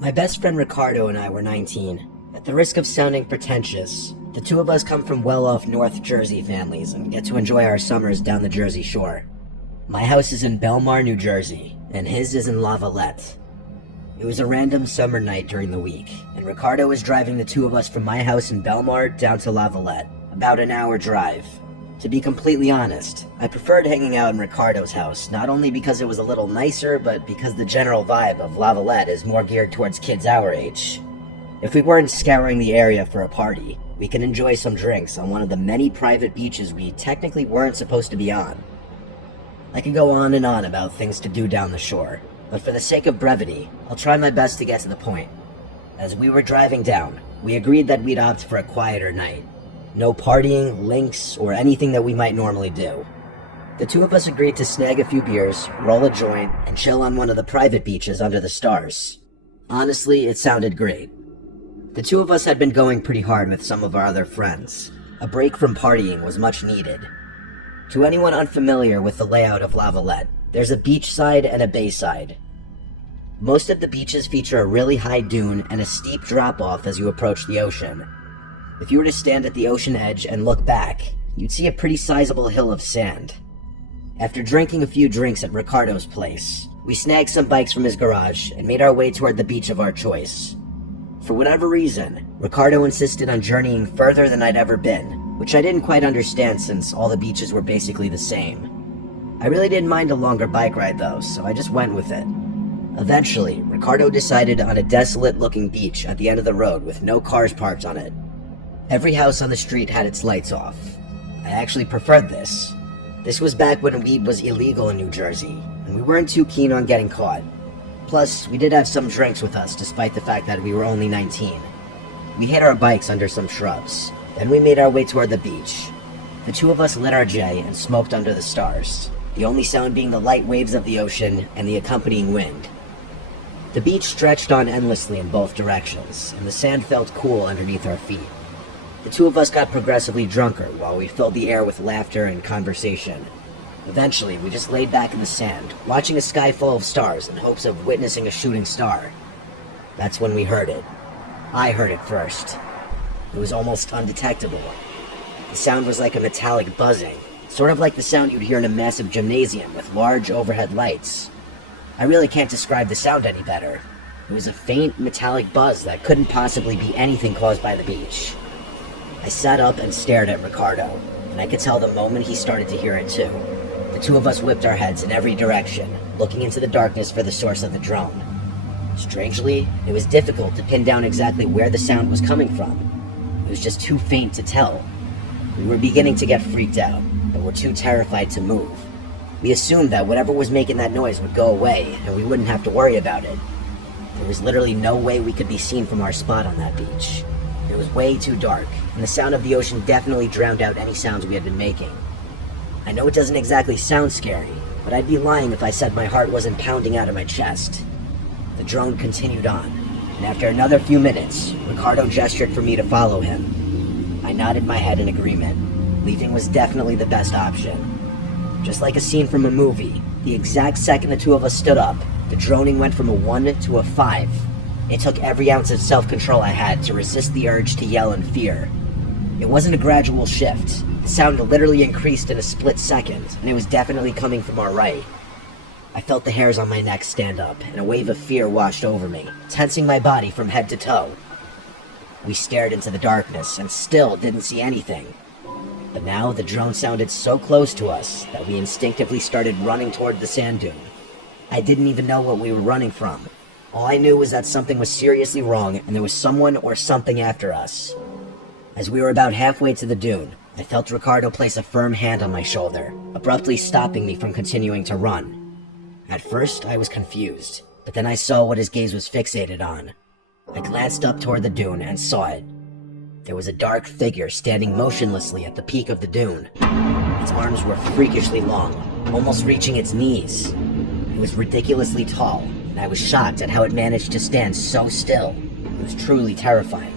My best friend Ricardo and I were 19. At the risk of sounding pretentious, the two of us come from well-off North Jersey families and get to enjoy our summers down the Jersey Shore. My house is in Belmar, New Jersey, and his is in Lavallette. It was a random summer night during the week, and Ricardo was driving the two of us from my house in Belmar down to Lavallette, about an hour drive. To be completely honest, I preferred hanging out in Ricardo's house, not only because it was a little nicer, but because the general vibe of Lavallette is more geared towards kids our age. If we weren't scouring the area for a party, we can enjoy some drinks on one of the many private beaches we technically weren't supposed to be on. I could go on and on about things to do down the shore, but for the sake of brevity, I'll try my best to get to the point. As we were driving down, we agreed that we'd opt for a quieter night. No partying, links, or anything that we might normally do. The two of us agreed to snag a few beers, roll a joint, and chill on one of the private beaches under the stars. Honestly, it sounded great. The two of us had been going pretty hard with some of our other friends. A break from partying was much needed. To anyone unfamiliar with the layout of Lavallette, there's a beach side and a bay side. Most of the beaches feature a really high dune and a steep drop-off as you approach the ocean. If you were to stand at the ocean edge and look back, you'd see a pretty sizable hill of sand. After drinking a few drinks at Ricardo's place, we snagged some bikes from his garage and made our way toward the beach of our choice. For whatever reason, Ricardo insisted on journeying further than I'd ever been, which I didn't quite understand since all the beaches were basically the same. I really didn't mind a longer bike ride though, so I just went with it. Eventually, Ricardo decided on a desolate-looking beach at the end of the road with no cars parked on it. Every house on the street had its lights off. I actually preferred this. This was back when weed was illegal in New Jersey, and we weren't too keen on getting caught. Plus, we did have some drinks with us despite the fact that we were only 19. We hid our bikes under some shrubs. Then we made our way toward the beach. The two of us lit our J and smoked under the stars, the only sound being the light waves of the ocean and the accompanying wind. The beach stretched on endlessly in both directions, and the sand felt cool underneath our feet. The two of us got progressively drunker while we filled the air with laughter and conversation. Eventually, we just laid back in the sand, watching a sky full of stars in hopes of witnessing a shooting star. That's when we heard it. I heard it first. It was almost undetectable. The sound was like a metallic buzzing, sort of like the sound you'd hear in a massive gymnasium with large overhead lights. I really can't describe the sound any better. It was a faint, metallic buzz that couldn't possibly be anything caused by the beach. I sat up and stared at Ricardo, and I could tell the moment he started to hear it too. The two of us whipped our heads in every direction, looking into the darkness for the source of the drone. Strangely, it was difficult to pin down exactly where the sound was coming from. It was just too faint to tell. We were beginning to get freaked out, but were too terrified to move. We assumed that whatever was making that noise would go away, and we wouldn't have to worry about it. There was literally no way we could be seen from our spot on that beach. It was way too dark, and the sound of the ocean definitely drowned out any sounds we had been making. I know it doesn't exactly sound scary, but I'd be lying if I said my heart wasn't pounding out of my chest. The drone continued on, and after another few minutes, Ricardo gestured for me to follow him. I nodded my head in agreement. Leaving was definitely the best option. Just like a scene from a movie, the exact second the two of us stood up, the droning went from a 1 to a 5. It took every ounce of self-control I had to resist the urge to yell in fear. It wasn't a gradual shift. The sound literally increased in a split second, and it was definitely coming from our right. I felt the hairs on my neck stand up, and a wave of fear washed over me, tensing my body from head to toe. We stared into the darkness and still didn't see anything. But now the drone sounded so close to us that we instinctively started running toward the sand dune. I didn't even know what we were running from. All I knew was that something was seriously wrong and there was someone or something after us. As we were about halfway to the dune, I felt Ricardo place a firm hand on my shoulder, abruptly stopping me from continuing to run. At first, I was confused, but then I saw what his gaze was fixated on. I glanced up toward the dune and saw it. There was a dark figure standing motionlessly at the peak of the dune. Its arms were freakishly long, almost reaching its knees. It was ridiculously tall, and I was shocked at how it managed to stand so still. It was truly terrifying.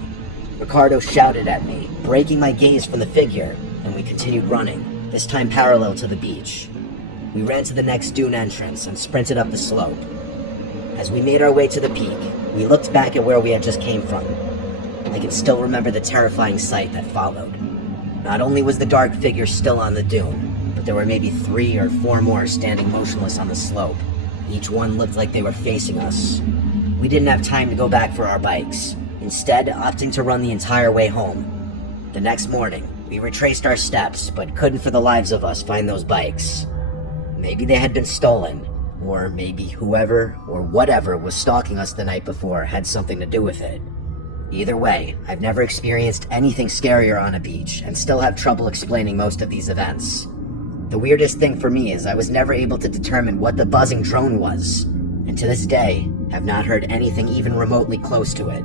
Ricardo shouted at me, breaking my gaze from the figure, and we continued running, this time parallel to the beach. We ran to the next dune entrance and sprinted up the slope. As we made our way to the peak, We looked back at where we had just came from. I can still remember the terrifying sight that followed. Not only was the dark figure still on the dune, but there were maybe 3 or 4 more standing motionless on the slope. Each one looked like they were facing us. We didn't have time to go back for our bikes, instead opting to run the entire way home. The next morning, we retraced our steps, but couldn't for the lives of us find those bikes. Maybe they had been stolen, or maybe whoever or whatever was stalking us the night before had something to do with it. Either way, I've never experienced anything scarier on a beach, and still have trouble explaining most of these events. The weirdest thing for me is I was never able to determine what the buzzing drone was, and to this day, have not heard anything even remotely close to it.